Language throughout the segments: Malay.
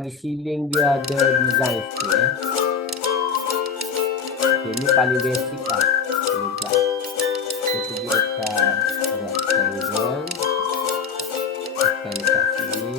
bagi ceiling dia ada design sikit Okay, ni paling basic lah. Kita pergi dekat rectangle, tekan dekat sini,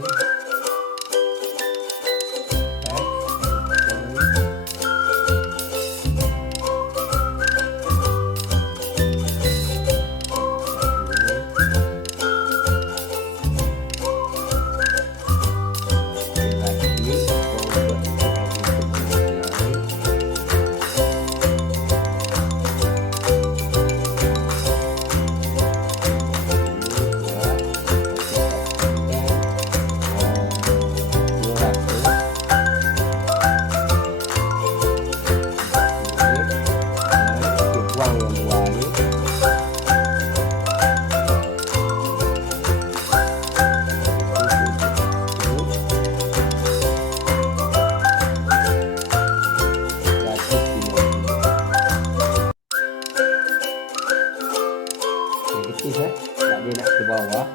sebab dia nak ke bawah.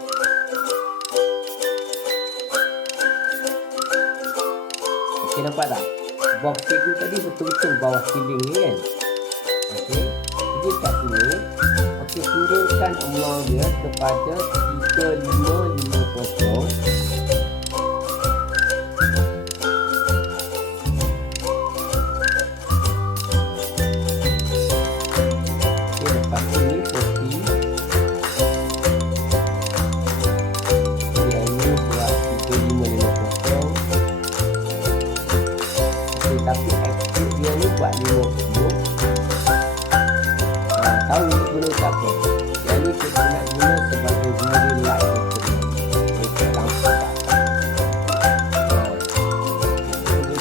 Okey, nampak tak? Box cikgu tadi betul-betul bawah ceiling ni kan. Okey, pergi kat sini. Okey, turunkan amount dia kepada 3550. Tapi exit dia ni buat 50. Tahu ni guna tak apa. Yang ni kita nak guna sebagai mirror light. Untuk lampu kat atas. Ini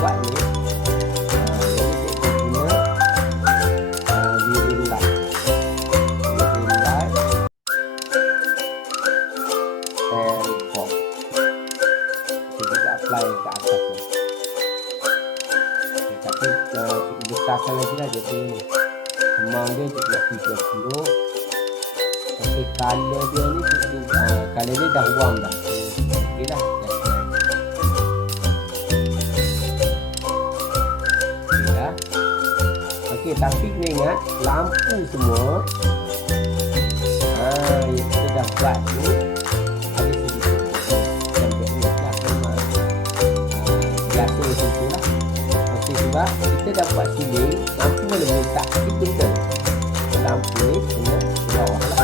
buat ni. Jadi kita guna mirror light. Mirror light. And box. Kita apply kat atas. Besarkan lagi lah jadi amount dia juga 30. Okey, color dia ni color dia dah warm dah. Okey dah. Okey dah. Okey, tapi kena ingat lampu semua yang kita dah buat tu ada sedikit sampai ni lah memang biasa macam tu lah. Okey, sebab kita dah buat ceiling, lampu mana boleh tak typical. Lampu ni kena ke bawah lah.